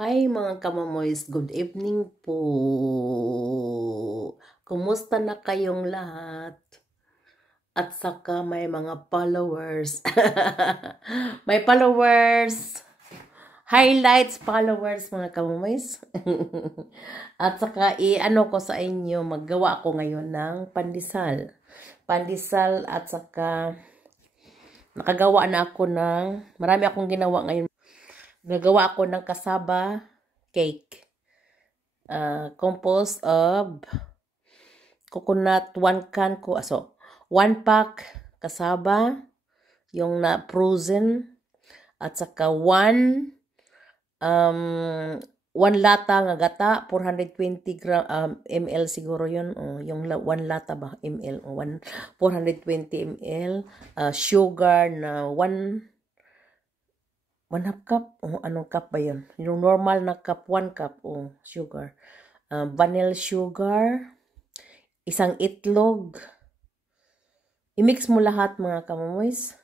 Hi mga kamamoys, good evening po. Kumusta na kayong lahat? At saka may mga followers. May followers. Highlights followers mga kamamoys. At saka i-ano ko sa inyo, maggawa ako ngayon ng pandesal. Pandesal at saka nakagawa na ako ng, marami akong ginawa ngayon. Nagawa ako ng cassava cake. Composed of coconut, 1 can ko, 1 pack cassava, yung na frozen, at saka 1 lata nga gata, 420 ml siguro yun, yung 1 lata ba, ml, 420 ml, sugar na 1 half cup, anong cup ba yun? Yung normal na cup, 1 cup, sugar. Vanilla sugar, isang itlog. I-mix mo lahat mga kamamoys.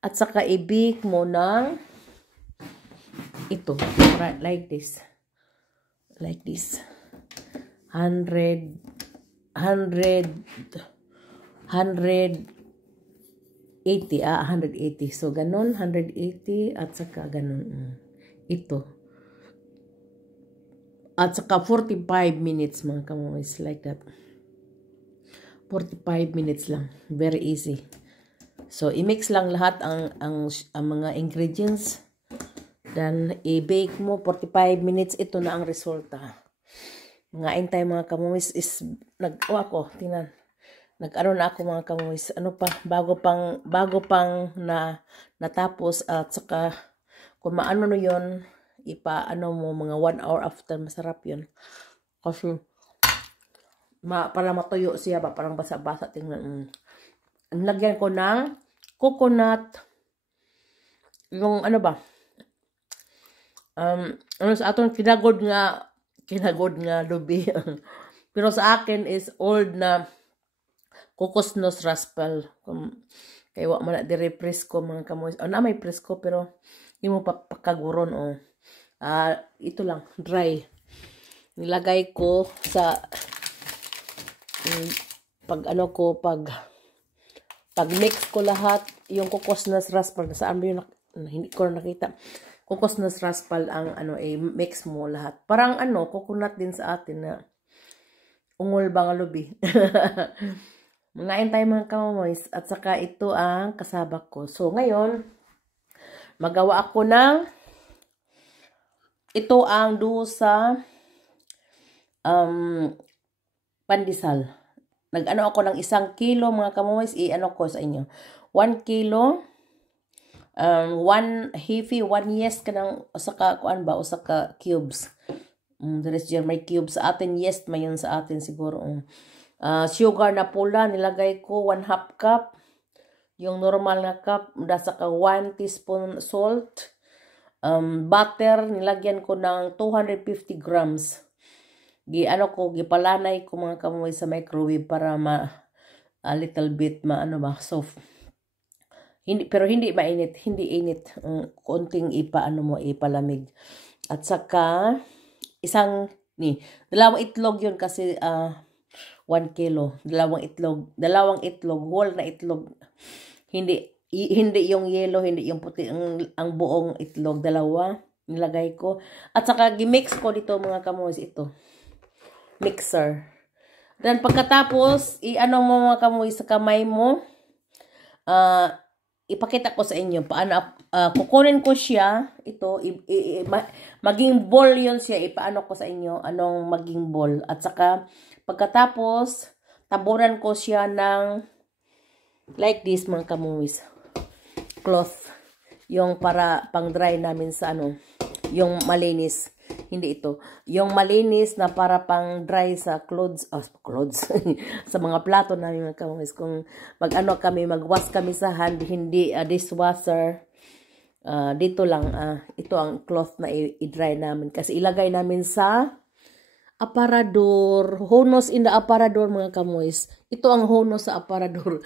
At saka i-bake mo ng ito, like this. Like this. 180. So, ganun, 180 at saka ganun. Ito. At saka 45 minutes mga kamamoys, like that. 45 minutes lang. Very easy. So, i-mix lang lahat ang mga ingredients. Then, i-bake mo 45 minutes. Ito na ang resulta. Ngayon tayo mga kamamoys is, tingnan. Nag-ano na ako mga kamoys, bago pang natapos, at saka kung maano no yun, ipaano mo mga 1 hour after, masarap yun. Kasi para matuyo siya ba, parang basa-basa, tingnan. Nilagyan ko ng coconut, yung sa aton kinagod nga lubi. Pero sa akin is old na kokosnos raspal. Kaya wa man na dire presko mga kamoys. Na may presko pero hindi mo pakaguron. Ito lang, dry. Nilagay ko sa pag mix ko lahat yung kokosnos raspal. Saan ba yun? Hindi ko nakita. Kokosnos raspal ang mix mo lahat. Parang coconut din sa atin na ungol bang lubi. Ngayon tayo mga kamamoys, at saka ito ang kasaba ko. So, ngayon, magawa ako ng, ito ang sa pandesal. Nag-ano ako ng 1 kilo mga kamamoys, i-ano ko sa inyo. 1 kilo, 1 heavy, 1 yes ka ng, usaka cubes. There is dyan, may cubes sa atin, yes, mayon sa atin siguro. Sugar na pula, nilagay ko 1 half cup. Yung normal na cup, saka 1 teaspoon salt. Butter, nilagyan ko ng 250 grams. Gipalanay ko mga kamoy sa microwave para a little bit soft. Pero hindi mainit, hindi init. Konting ipalamig. At saka, dalawang itlog yun kasi 1 kilo, dalawang itlog, whole na itlog. Hindi yung yellow, hindi yung puti, ang buong itlog, dalawa nilagay ko. At saka gimix ko dito mga kamoys, ito. Mixer. Then pagkatapos, mo mga kamoys sa kamay mo, ipakita ko sa inyo paano kukunin ko siya, ito, maging ball yun siya, ipaano ko sa inyo, anong maging ball. At saka, pagkatapos, tabunan ko siya ng like this mga kamuwis. Cloth. Yung para pang dry namin sa yung malinis. Hindi ito. Yung malinis na para pang dry sa clothes. Sa mga plato namin mga kamuwis. Kung magwash kami sa hand, hindi dishwasher. Dito lang, ito ang cloth na i-dry namin. Kasi ilagay namin sa aparador. Honos in the aparador mga kamoys. Ito ang honos sa aparador.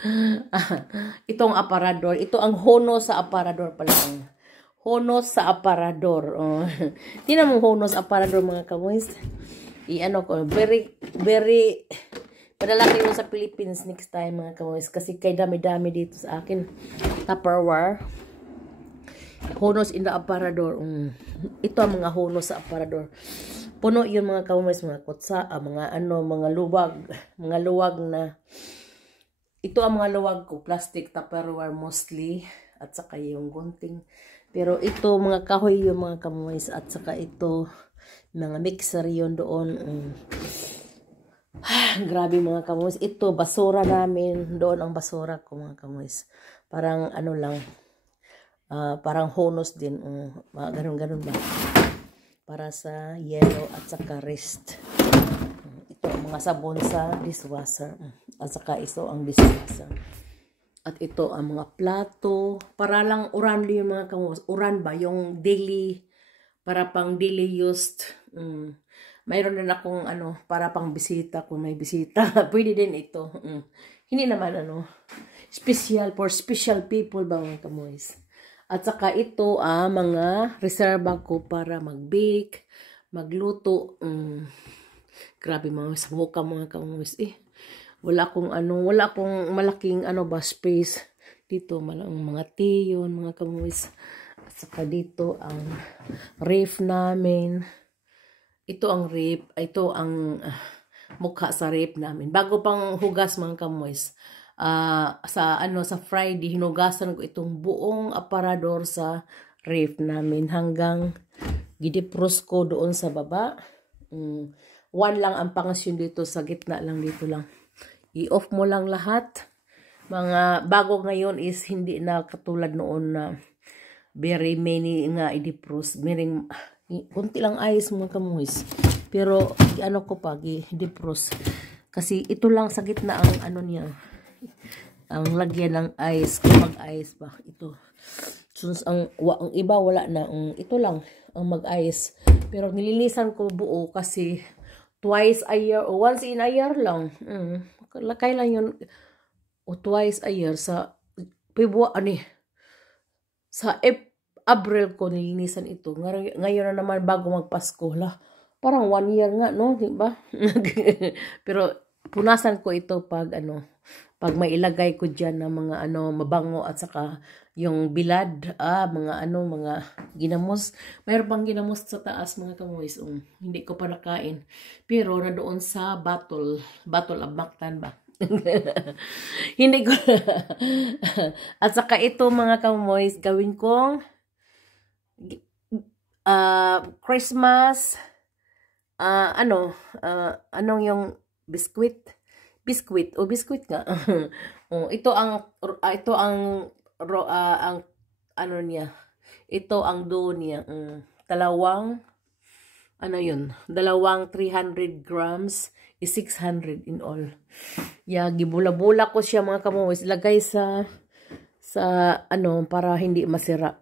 Itong aparador. Ito ang honos sa aparador pala. Hunos sa aparador. Oh. Tingnan mo hunos aparador mga kamoys. I-ano ko, very, padala kayo sa Philippines next time mga kamoys. Kasi kay dami-dami dito sa akin. Tupperware. Hunos in the aparador. Ito ang mga hunos sa aparador. Puno yun mga kamoys, mga kutsa, mga ano, mga luwag na. Ito ang mga luwag ko, plastic Tupperware mostly. At saka yung gunting. Pero ito, mga kahoy yung mga kamoys. At saka ito, mga mixer yun doon. Grabe mga kamoys. Ito, basura namin. Doon ang basura ko mga kamoys. Parang ano lang. Parang honos din. Ganun-ganun ba? Para sa yellow at saka wrist. Ito ang mga sabon sa dishwasher. At saka ito ang dishwasher. At ito ang mga plato. Para lang uran yung mga kamoys. Uran ba? Yung daily, para pang daily used. Mayroon din akong ano, para pang bisita. Kung may bisita, pwede din ito. Hindi naman ano, special for special people ba mga kamoys. At saka ito mga reserva ko para mag-bake, magluto. Grabe mga sa mukha mga kamoys. Wala akong malaking ano ba space dito, malang mga tea yun mga kamoys. At saka dito ang ref namin. Ito ang ref, ito ang mukha sa ref namin. Bago pang hugas mga kamoys. Sa Friday hinugasan ko itong buong aparador sa ref namin hanggang gidipros ko doon sa baba. One lang ang pangasyon dito, sa gitna lang dito lang. I-off mo lang lahat. Mga bago ngayon is hindi na katulad noon na very many nga i-defrost. Kunti lang ice mga kamoys. Pero ano ko pa, i-defrost. Kasi ito lang sa gitna ang ano niya. Ang lagyan ng ice. Kung mag-ice ba. Ito. Since ang iba wala na. Ito lang ang mag-ice. Pero nilinisan ko buo kasi twice a year o once in a year lang. Kailan yun? O twice a year sa sa April ko nilinisan ito. Ngayon na naman bago magpasko. Parang 1 year nga, no? Diba? Pero punasan ko ito pag may ilagay ko dyan na mga mabango at saka yung bilad, mga ginamos. Mayroon pang ginamos sa taas mga kamoys. Hindi ko pa nakain. Pero na doon sa Battle of Mactan ba? Hindi ko. At saka ito mga kamoys, gawin kong Christmas anong yung biskuit nga. Ito ang ano niya. Ito ang dough niya. Dalawang 300 grams is 600 in all. Gibula-bula ko siya mga kamoys. Lagay sa para hindi masira.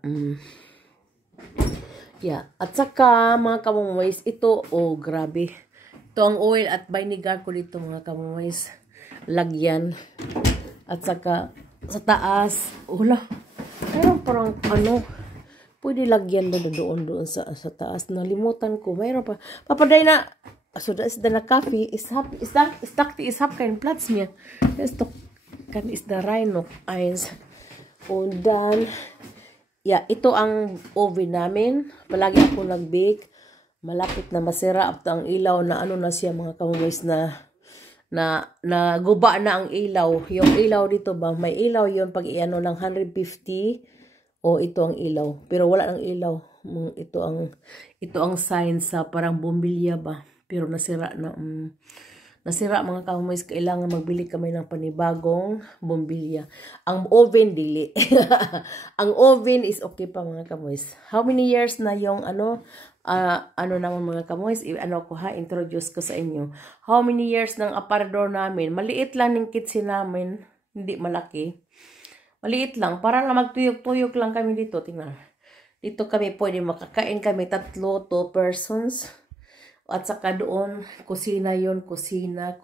At saka mga kamoys, ito, grabe. Ito ang oil at vinegar ko dito mga kamoys. Lagyan. At saka sa taas, parang pwede lagyan ba doon sa taas. Nalimutan ko. Mayroon pa. Papaday na. So that's the coffee. Is half kind Platz mir. Kan is the Rhino eins. Und dann ito ang oven namin. Palagi ako nag-bake. Malapit na masira up ang ilaw na na siya mga kamoys na guba na ang ilaw. Yung ilaw dito ba, may ilaw yon pag ng 150 ito ang ilaw. Pero wala ng ilaw. Ito ang sign sa parang bumbilya ba. Pero nasira na. Nasira mga kamoys, kailangan magbili kami ng panibagong bumbilya. Ang oven dili. Ang oven is okay pa mga kamoys. How many years na yung naman mga kamoys, introduce ko sa inyo. How many years ng aparador namin? Maliit lang ng kitchen namin, hindi malaki. Maliit lang, para lang magtuyok-tuyok lang kami dito. Tingnan. Dito kami pwede makakain kami 2 persons. At saka doon, kusina yun, kusina.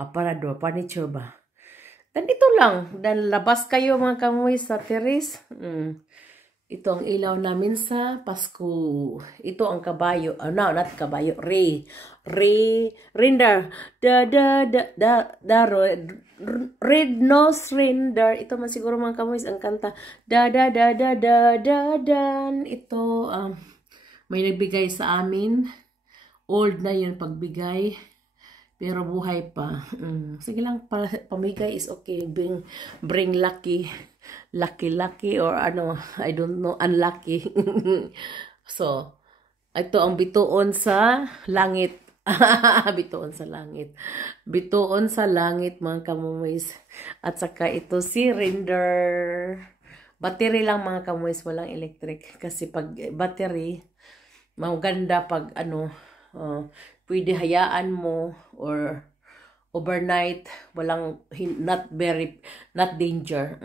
Aparador, furniture ba? Dito lang. Dan labas kayo mga kamoy sa terrace. Ito ang ilaw namin sa Pasko. Ito ang kabayo. Oh, no, not kabayo. Reindeer. Red nose reindeer. Ito man siguro mga kamoy ang kanta. Dan. Ito, may nagbigay sa amin. Old na yun pagbigay. Pero buhay pa. Sige lang, pamigay is okay. Bring lucky. Lucky or ano, I don't know, unlucky. So, ito ang bituon sa langit. Bituon sa langit. Bituon sa langit mga kamumoys. At saka ito si reindeer. Battery lang mga kamumoys, walang electric. Kasi pag battery, maganda pag ano, pwede hayaan mo or overnight, walang, not danger.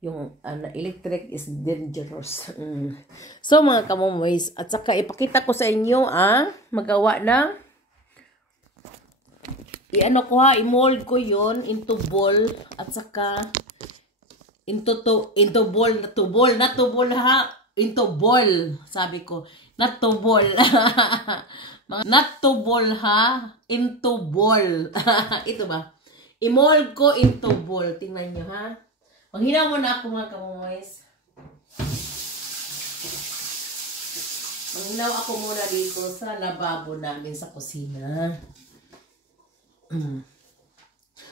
Yung electric is dangerous. So mga kamomoys, at saka ipakita ko sa inyo magawa na i-mold ko yon into ball at saka into ball sabi ko not to ball not to ball into ball. Ito ba, i-mold ko into ball. Tingnan nyo Manghinaw muna ako mga kamoys. Manghinaw ako muna dito sa lababo namin sa kusina.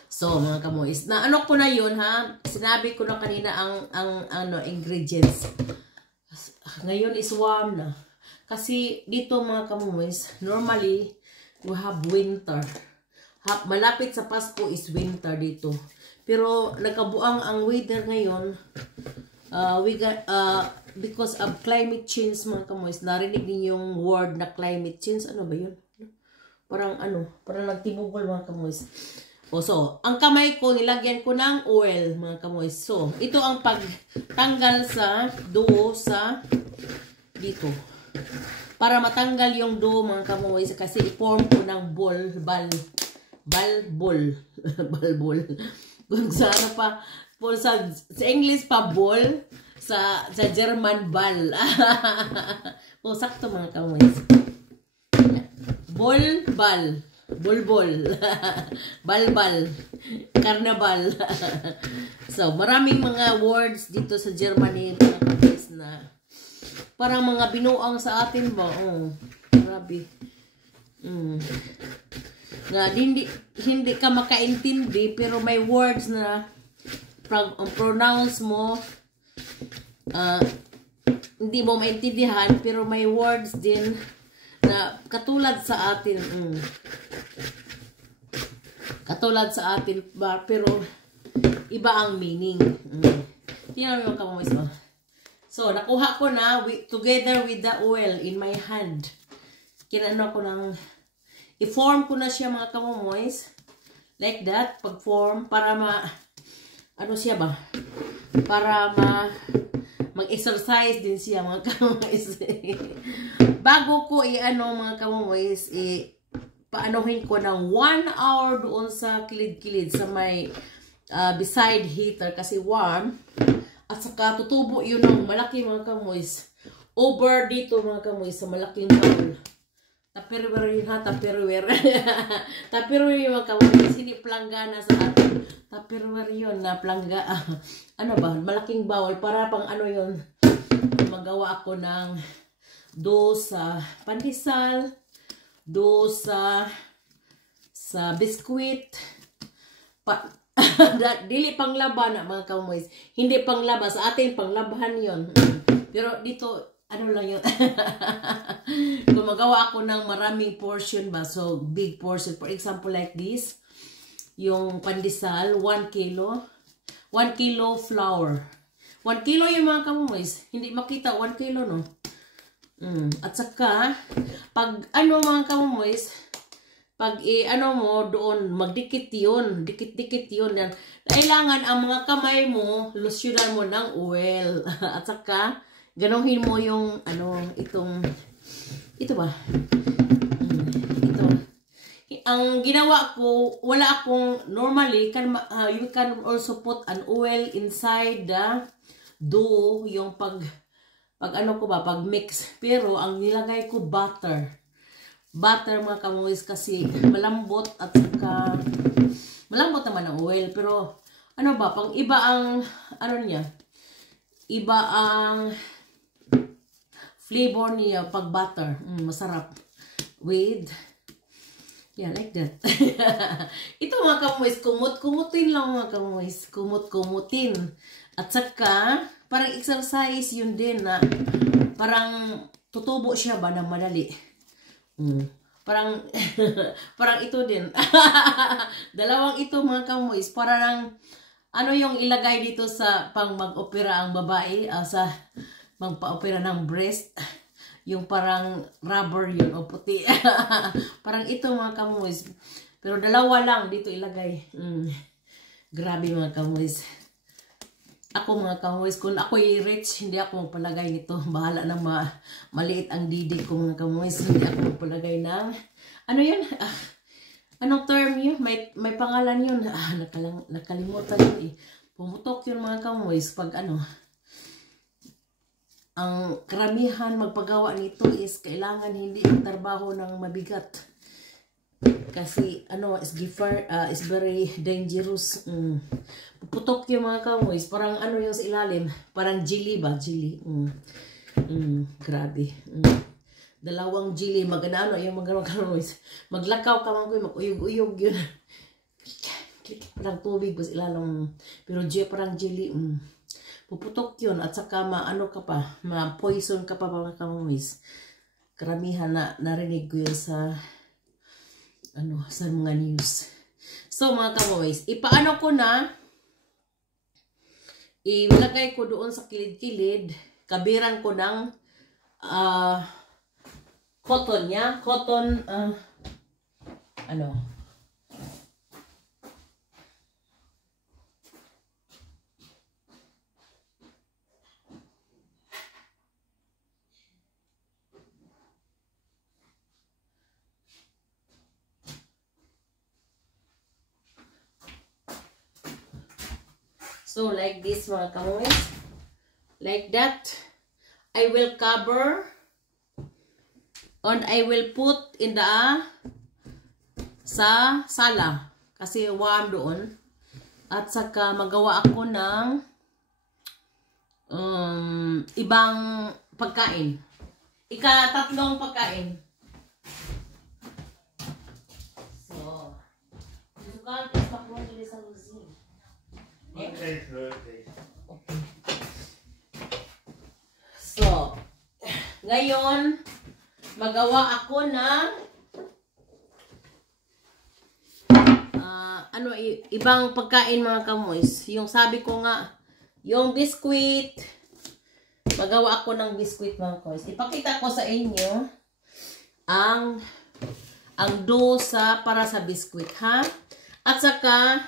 So mga kamoys, na ano ko na yun sinabi ko na kanina ang ingredients. Ngayon is warm na. Kasi dito mga kamoys, normally we have winter. Malapit sa Pasko is winter dito. Pero nagkabuang ang weather ngayon, because of climate change mga kamoys. Narinig din yung word na climate change. Ano ba yun? Parang nagtibugol mga kamoys. So, ang kamay ko, nilagyan ko ng oil mga kamoys. So, ito ang pagtanggal sa duo sa dito. Para matanggal yung duo mga kamoys. Kasi i-form ko ng ball. Kung sa English pa ball, sa German ball. Sakto mga kamoys. Ball. Balbal. Carnival. So, maraming mga words dito sa Germany mga kamoys na parang mga binuang sa atin ba? Grabe. Na hindi ka makaintindi pero may words na pronounce mo hindi mo maintindihan pero may words din na katulad sa atin pero iba ang meaning. Tingnan mo yung kamoys mo. So nakuha ko na together with the oil in my hand. Kinano ko ng i-form ko na siya mga kamomoys. Like that. Pag-form. Para para mag-exercise din siya mga kamomoys. Bago ko mga kamomoys, paanohin ko ng 1 hour doon sa kilid-kilid. Sa may beside heater. Kasi warm. At saka tutubo yun ng malaki mga kamomoys. Over dito mga kamomoys sa malaking bowl. Tupperware yun Tupperware. Tupperware yung mga kamoys. Hindi planggana sa atin. Tupperware yun na plangga. Malaking bowl. Para pang yun. Magawa ako ng sa pandesal. Sa biskuit. Dili panglaban mga kamoys. Hindi panglaba. Sa atin panglabahan yun. Pero dito lang yun. Gumagawa ako ng maraming portion ba. So, big portion. For example, like this. Yung pandesal, 1 kilo. 1 kilo flour. 1 kilo yung mga kamoys. Hindi makita, 1 kilo, no? At saka, pag mga kamoys, pag mo doon, magdikit yun. Dikit-dikit yun. Kailangan ang mga kamay mo, losyunan mo ng oil. At saka, ganuhin mo yung, ito ba? Ito. ang ginawa ko, wala akong, normally, you can also put an oil inside the dough, yung pag ano ko ba, pag mix. Pero, ang nilagay ko, butter. Butter mga kamuis kasi malambot at saka, malambot naman ang oil. Pero, ano ba, pang iba ang, ano niya, iba ang flavor niya pag butter. Masarap. With, yeah, like that. Ito mga kamuis, kumut-kumutin lang mga kamuis. Kumut-kumutin. At saka, parang exercise yun din na parang tutubo siya ba ng madali. Parang, parang ito din. Dalawang ito mga kamuis. Parang, ano yung ilagay dito sa pang mag-opera ang babae, sa magpa-opera ng breast. Yung parang rubber yun o puti. Parang ito mga kamuis. Pero dalawa lang dito ilagay. Grabe mga kamuis. Ako mga kamuis, kung ako'y rich, hindi ako magpalagay nito. Bahala na maliit ang didi ko mga kamuis. Hindi ako magpalagay ng, ano yun? Anong term yun? May pangalan yun. Nakalimutan yun eh. Pumutok yun mga kamuis pag ano. Ang karamihan magpagawa nito is kailangan hindi magtrabaho ng mabigat. Kasi ano is very dangerous. Puputok yung mga kamoys. Parang ano yung sa ilalim. Parang jelly ba? Jelly. Grabe. Dalawang jelly. Magana ano yung mga kamoys. Maglakaw ka mga mag-uyog-uyog yun. Parang tubig ba sa ilalim. Pero parang jelly. Puputok yun at saka maano ka pa, ma-poison ka pa mga kamumis. Karamihan na narinig ko yun sa ano, sa mga news. So mga kamumis, ipaano ko na, ilagay ko doon sa kilid-kilid, kabiran ko ng cotton niya, cotton, ano, so, like this mga kamumis. Like that. I will cover. And I will put in the sa sala. Kasi warm doon. At saka magawa ako ng ibang pagkain. Ika-tatlong pagkain. So, susukan ko sa pakwan sa lusin. Okay. So, ngayon, magawa ako ng ibang pagkain mga kamoys. Yung sabi ko nga, yung biskuit, magawa ako ng biskuit mga kamoys. Ipakita ko sa inyo ang dough para sa biskuit, ha? At saka,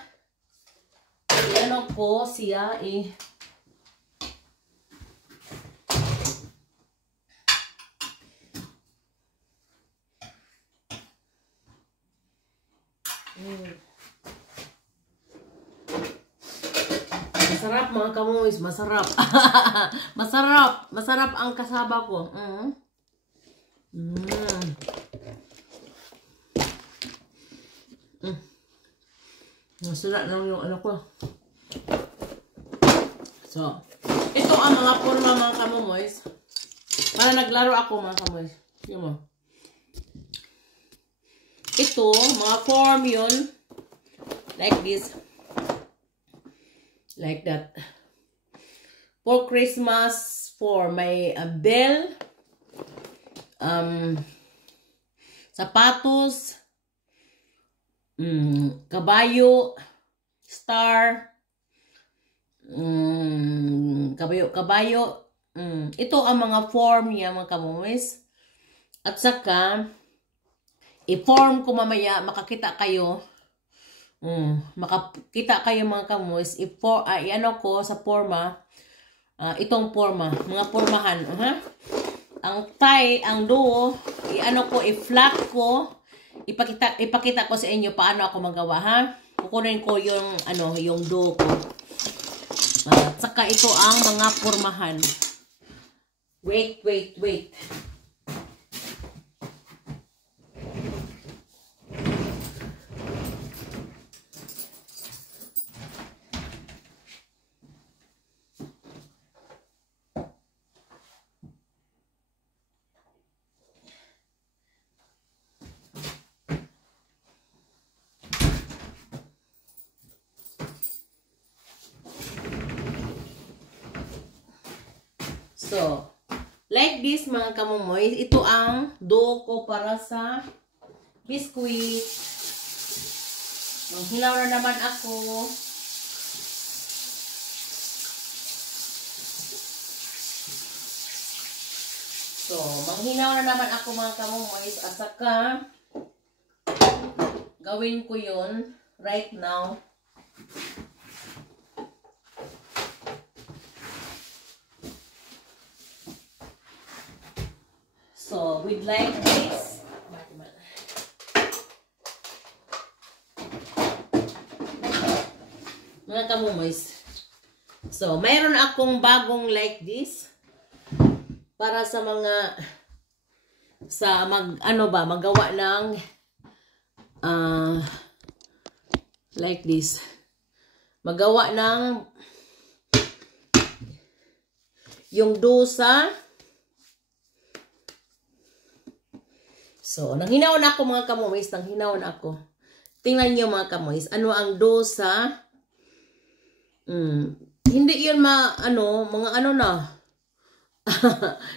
ano ko siya masarap mga kamoys, masarap. Masarap ang kasaba ko. Masarap lang yung ano ko. So, ito ang mga forma mga kamoys. Para naglaro ako mga kamoys. Yun mo. Ito, mga form yun. Like this. Like that. For Christmas, for my bell, sapatos, kabayo, star, kabayo. Ito ang mga form niya mga kamoys. At saka, i-form ko mamaya, makakita kayo. Makakita kayo mga kamoys. Ano ko sa forma, itong forma, mga formahan. Ang tie, ang duo, i-flat ko, ipakita ko sa inyo paano ako magawa, ha? Kukunin ko yung yung dough ko. At saka ito ang mga pormahan. Wait. So, like this mga kamomoy, ito ang dough ko para sa biskuit. Manghilaw na naman ako. So, manghilaw na naman ako mga kamomoy. At saka, gawin ko yun right now. So, we'd like this. Mga kamumoys. So, mayroon akong bagong like this. Para sa mga, magawa ng, like this. Magawa ng, yung dosa. So, nanghinaon ako mga kamoys, nanghinaon ako. Tingnan niyo mga kamoys, ano ang dosa? Hindi yun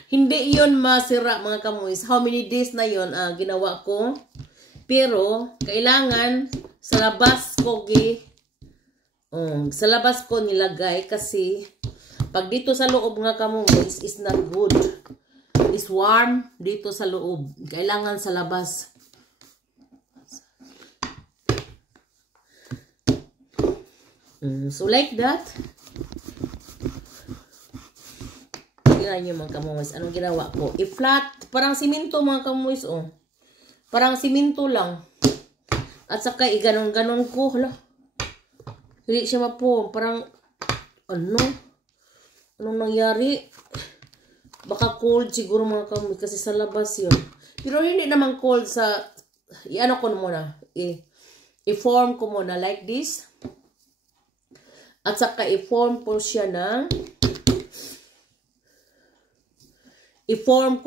hindi yun masira mga kamoys. How many days na yun ginawa ko? Pero, kailangan sa labas ko nilagay kasi pag dito sa loob mga kamoys is not good. Is warm dito sa loob. Kailangan sa labas. So like that. Tingnan nyo mga kamoys. Anong ginawa ko? I-flat. Parang simento mga kamoys. Oh. Parang simento lang. At saka i-ganon-ganon ko. Hala. Hindi siya mapo. Parang anong nangyari? Baka cold siguro mga kamoy kasi sa labas yun. Pero hindi naman cold sa, i-form ko muna like this. At saka i-form ko siya ng, i-form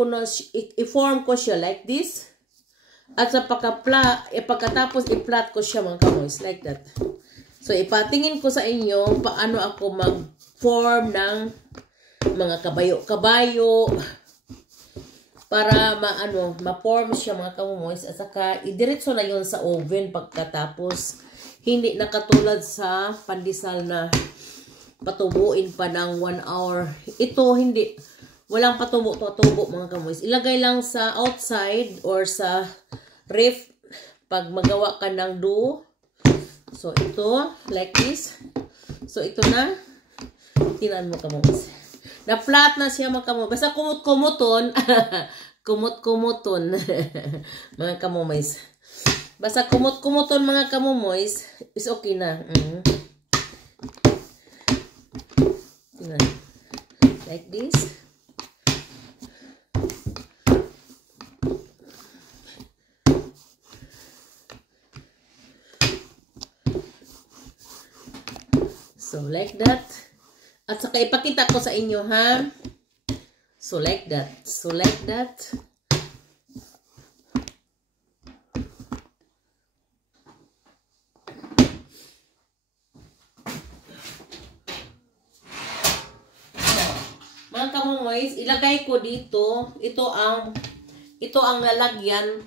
ko siya like this. At sa pagkatapos i-flat ko siya mga kamoy like that. So ipatingin ko sa inyo paano ako mag-form ng mga kabayo para ma-form siya mga kamomoys at saka idiretso na yon sa oven pagkatapos. Hindi nakatulad sa pandesal na patubuin pa ng 1 hour. Ito hindi, walang patubo mga kamomoys. Ilagay lang sa outside or sa ref pag magawa ka ng dough. So ito like this. So ito na. Tingnan mo kamomoys. Na-flat na siya mga kamomoys. Basta kumut-kumuton. Kumut-kumuton. Mga kamomoys. Basta kumut-kumuton mga kamomoys. Is okay na. Like this. So like that. At saka ipakita ko sa inyo ha. So like that. So like that. Mga kamomoys, ilagay ko dito. Ito ang lalagyan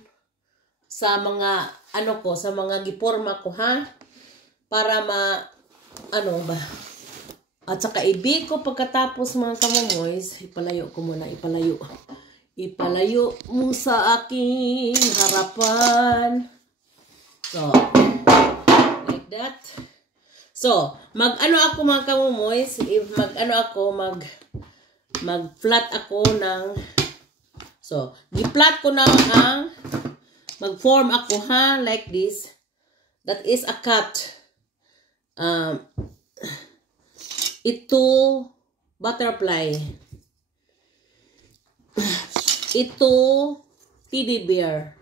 sa mga sa mga giporma ko ha. Para at saka ibiko pagkatapos mga kamomoys, ipalayo ko muna, ipalayo mo sa aking harapan. So, like that. So, ako mga kamomoys, mag-flat ako ng, so, gi-flat ko na ang Mag-form ako, ha? Like this. That is a cat. Ito, butterfly. Ito, teddy bear.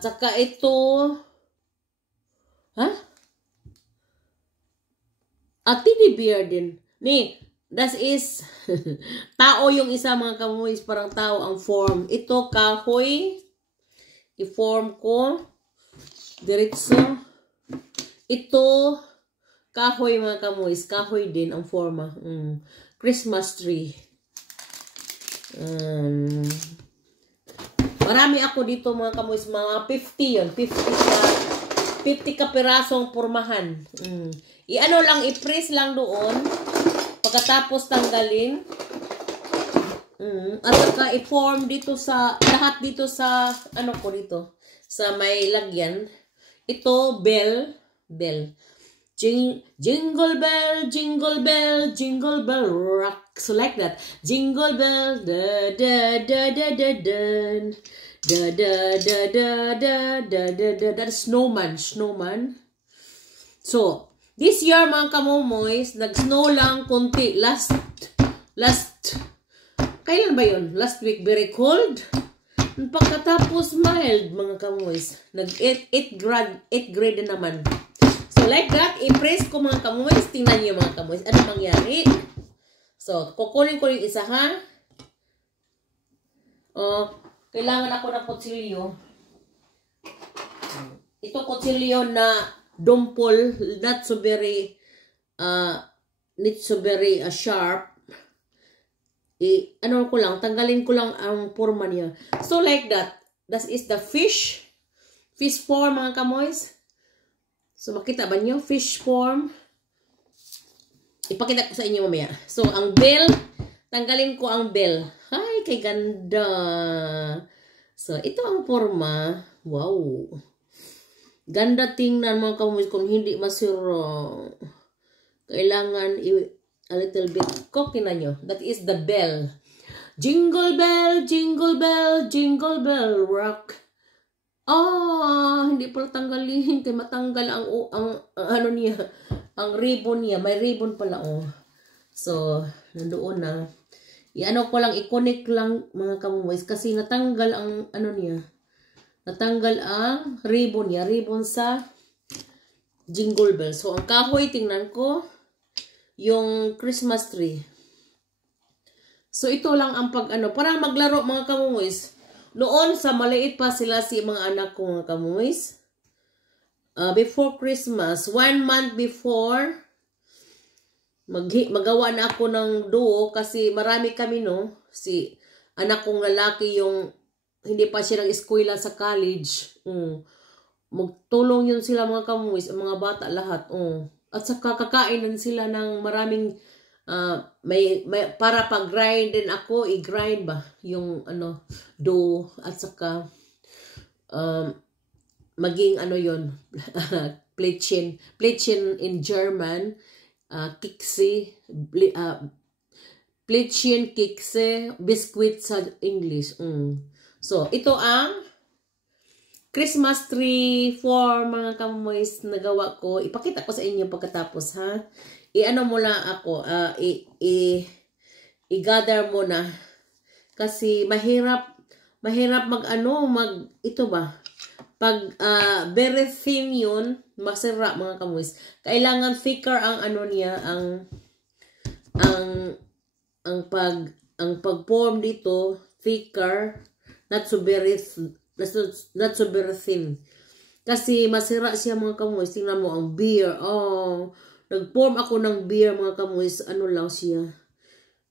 Tsaka ito, teddy bear din. That is, tao yung isa mga kamuis, parang tao ang form. Ito, kahoy. I-form ko. Diretso. Ito, kahoy mga kamuis. Kahoy din ang forma. Christmas tree. Marami ako dito mga kamuis. Mga 50 yun. 50 ka pirasong pormahan. I-ano lang, i-press lang doon. Pagkatapos tanggalin. At saka i-form dito sa, lahat dito sa, ano ko dito. Sa may lagyan. Ito, bell. Jingle bell, jingle bell, jingle bell rock. So like that. Jingle bell, da da da da da da. Da da da da da da da da. That's snowman. So, this year mga kamomoys, nag-snow lang konti. Last, kailan ba yun? Last week, very cold. Pagkatapos mild mga kamomoys. Nag-8 grade na naman. So, like that, i-press ko mga kamomoys. Tingnan niyo mga kamomoys. Ano mangyari? So, kukunin ko yung isa, ha? Kailangan ako ng kutsilyo. Ito kutsilyo na dumpol, not so very sharp. Ano ko lang, tanggalin ko lang ang forma niya. So like that. That is the fish form mga kamoys. So makita ba niyo? Fish form. Ipakita ko sa inyo mamaya. So ang bell, tanggalin ko ang bell. Ay, kay ganda. So ito ang forma. Wow. Ganda tingnan mga kamoys kung hindi masira. Kailangan a little bit cocky na nyo. That is the bell. Jingle bell, jingle bell, jingle bell rock. Hindi pala tanggalin. Kaya matanggal ang ano niya. Ang ribbon niya. May ribbon pala, So, nandoon na. I-ano ko lang, i-connect lang mga kamoys. Kasi natanggal ang ano niya. Natanggal ang ribbon niya. Ribbon sa jingle bell. So, ang kahoy, tingnan ko. Yung Christmas tree. So, ito lang ang pag-ano. Parang maglaro mga kamoys. Noon, sa maliit pa sila si mga anak ko mga kamoys. Before Christmas, 1 month before, magawa na ako ng duo kasi marami kami, no? Si anak kong lalaki yung hindi pa siya nag-eskwela sa college. Magtulong yun sila mga kamoys, mga bata lahat. At saka kakainan sila ng maraming may para pag-grind din ako, i-grind ba yung ano dough at saka maging ano yon Plätzchen in German, Kekse, Plätzchen, Kekse, biscuit sa English. So ito ang Christmas tree for mga kamoys nagawa ko. Ipakita ko sa inyo pagkatapos, ha. I-ano muna ako, i-gather muna. Kasi mahirap ito ba? Pag very thin yun, masira mga kamoys. Kailangan thicker ang ano niya, ang pag-form dito, thicker, not so very thin. Kasi masira siya mga kamoys. Tingnan mo ang beer. Nag-form ako ng beer mga kamoys. Ano lang siya.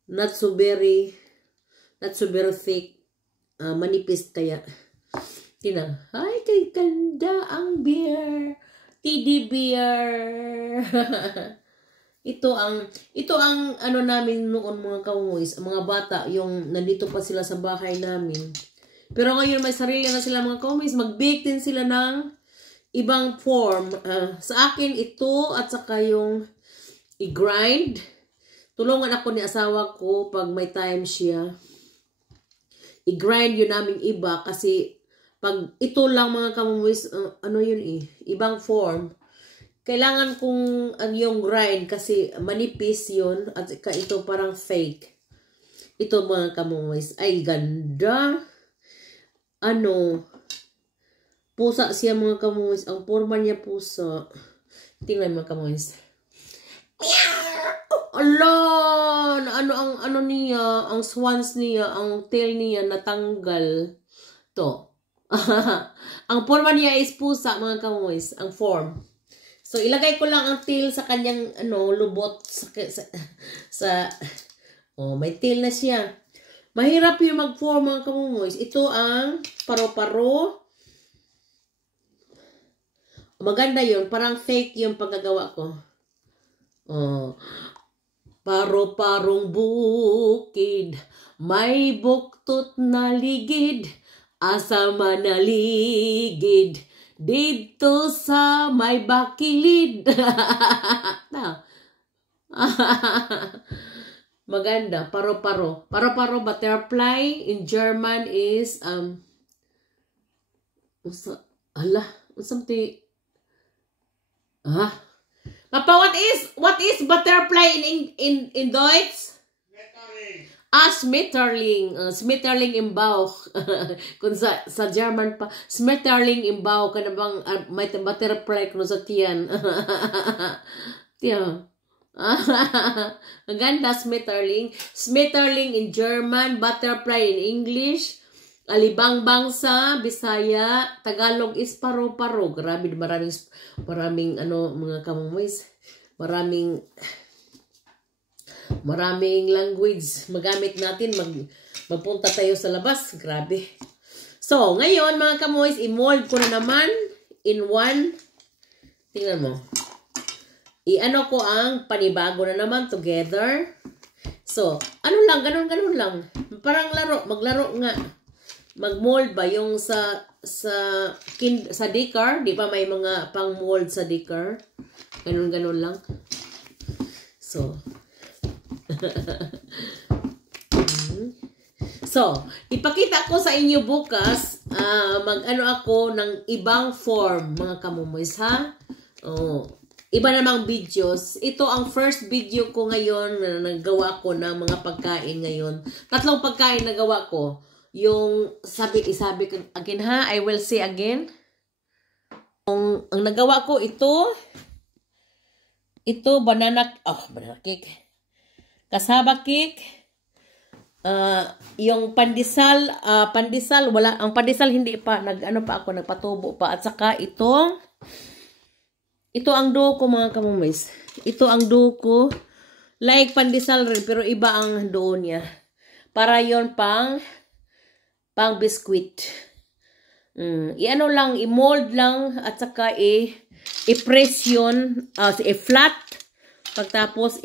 Not so very thick. Manipis kaya. Tingnan. Ay, kay ganda ang beer. Teddy beer. Ito ang ano namin noon mga kamoys. Mga bata, yung nandito pa sila sa bahay namin. Pero ngayon may sarili na sila mga kamoys. Mag-bake din sila ng ibang form. Sa akin ito at saka yung i-grind. Tulungan ako ni asawa ko pag may time siya. i-grind yun namin iba kasi pag ito lang mga kamumoys, ano yun ibang form. Kailangan kong yung grind kasi manipis yun at ito parang fake. Ito mga kamumoys, ay ganda. Pusa siya mga kamumoys. Ang forma niya pusa. Tingnan mga kamumoys. Ala, ano niya, ang swans niya, ang tail niya natanggal. To. Ang forma niya is pusa mga kamumoys, ang form. So ilagay ko lang ang tail sa kanyang lubot may tail na siya. Mahirap yung mag-form mga kamumoys. Ito ang paro-paro. Maganda yun, parang fake yung paggagawa ko. Paro-parong bukid, may buktot na ligid, asa manaligid, dito sa may bakilid. Maganda, paro-paro. Paro-paro butterfly in German is something. Papa, what is butterfly in Deutsch? Schmetterling. Schmetterling im Bauch. Kung sa German pa, Schmetterling im Bauch. Kana bang may butterfly kuno sa tiyan. Tiyan. Ang ganda, Schmetterling. Schmetterling in German, butterfly in English. Alibangbang sa Bisaya, Tagalog is paro-paro. Grabe, maraming mga kamumoys. Maraming language magamit natin. Magpunta tayo sa labas. Grabe. So, ngayon mga kamumoys, i-mold ko na naman in one. Tingnan mo. Ko ang panibago na naman together. So, ganun lang. Parang maglaro nga. Mag-mold ba yung sa decor, di ba may mga pang-mold sa decor? Ganun lang. So, ipakita ko sa inyo bukas, ako ng ibang form, mga kamumoys, ha? Iba namang videos. Ito ang first video ko ngayon na nagawa ko ng mga pagkain ngayon. 3 pagkain na gawa ko. Yung isabi ko again ha, I will say again. Ang nagawa ko ito banana cake. Kasaba cake. Yung pandesal wala, ang pandesal hindi pa nagpatubo pa, at saka ito ang dough ko mga kamumoys. Ito ang dough ko. Like pandesal rin pero iba ang dough niya. Para yon pang biskuit. I-mold lang at saka i-press yun, i-flat. Pagtapos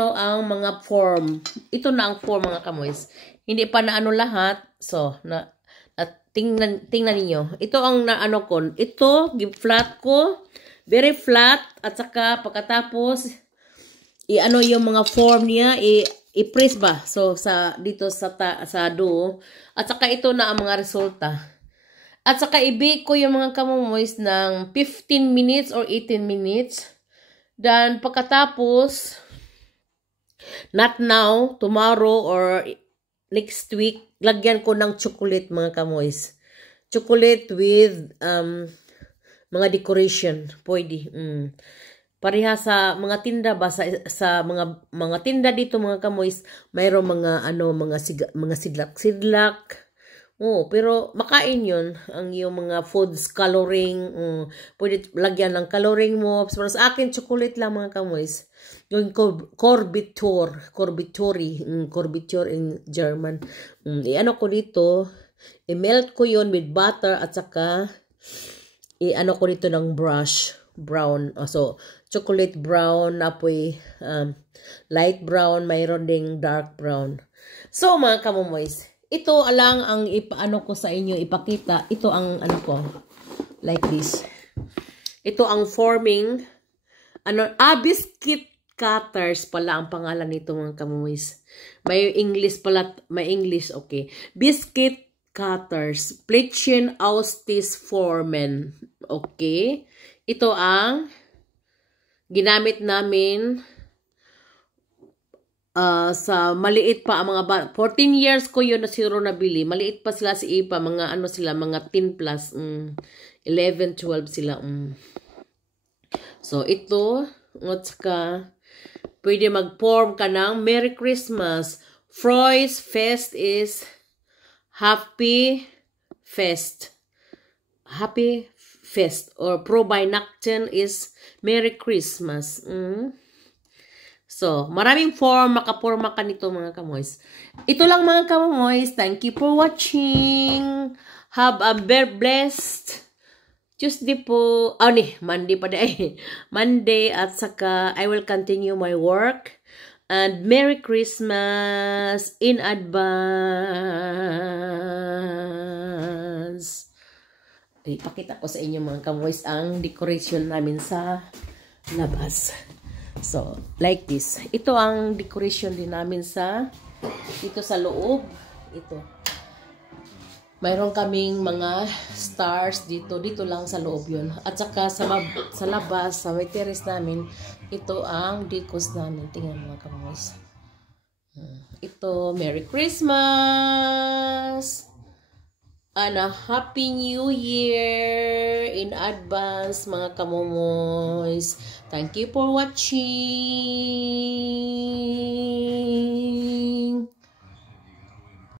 ang mga form. Ito na ang form mga kamoys. Hindi pa na lahat. So, tingnan niyo. Ito ang ko. Ito, flat ko. Very flat. At saka pagkatapos, yung mga form niya, i-press ba? So, dito sa dough. At saka ito na ang mga resulta. At saka i-bake ko yung mga kamumoys ng 15 minutes or 18 minutes. Then, pagkatapos, not now, tomorrow or next week, lagyan ko ng chocolate mga kamoys. Chocolate with mga decoration. Pwede. Pareha sa mga tinda ba sa mga tinda dito mga kamoys, mayroong mga sidlak. Pero makain 'yun ang yung mga foods coloring. Pwede lagyan ng coloring mo. Pero sa akin chocolate lang mga kamoys. Yung Corbitor in German. Ko dito, i-melt ko 'yon with butter at saka ko dito ng brown. So chocolate brown, apoy light brown, mayroon ding dark brown. So mga kamumoys, ito lang ang ko sa inyo ipakita. Ito ang ko, like this. Ito ang forming biscuit cutters pala ang pangalan nito mga kamoys. May English pala, may English, okay. Biscuit cutters, Plätzchen Austis Formen. Okay. Ito ang ginamit namin sa maliit pa ang mga 14 years ko yun na siguro nabili. Maliit pa sila si Ipa, mga ano sila, mga 10 plus, 11, 12 sila. So ito, at saka pwede mag-form ka ng Merry Christmas. Freud's Fest is Happy Fest. Happy Fest. Or Pro by Nocturne is Merry Christmas. So, maraming form. Makaporma ka nito mga kamoys. Ito lang mga kamoys. Thank you for watching. Have a very blessed Tuesday po, Monday pa din. Monday at saka I will continue my work. And Merry Christmas in advance. Ipakita ko sa inyo mga kamoys ang decoration namin sa labas. So, like this. Ito ang decoration din namin dito sa loob. Ito. Mayroon kaming mga stars dito lang sa loob yun. At saka sa labas, sa may terrace namin, ito ang decos namin. Tingnan mga kamoys. Ito, Merry Christmas! And a Happy New Year in advance mga kamomoys. Thank you for watching!